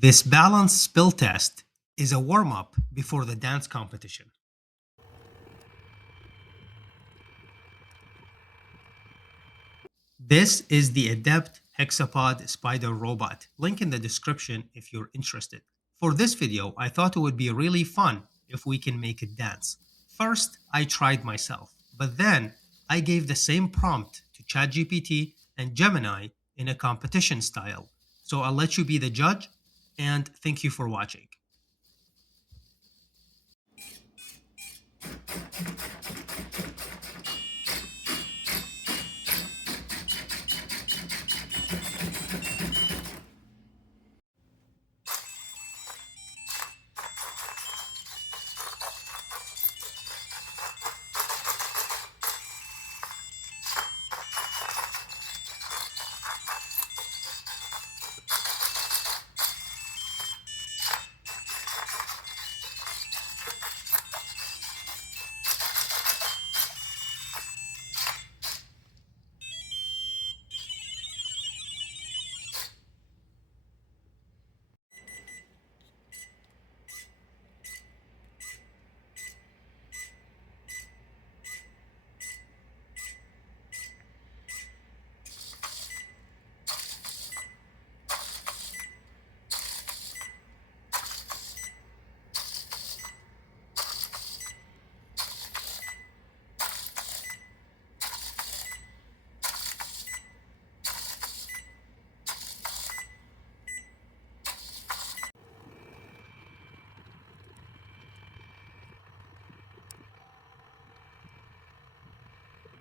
This balance spill test is a warm-up before the dance competition. This is the Adept Hexapod Spider Robot. Link in the description if you're interested. For this video, I thought it would be really fun if we can make it dance. First, I tried myself, but then I gave the same prompt to ChatGPT and Gemini in a competition style. So I'll let you be the judge, and thank you for watching.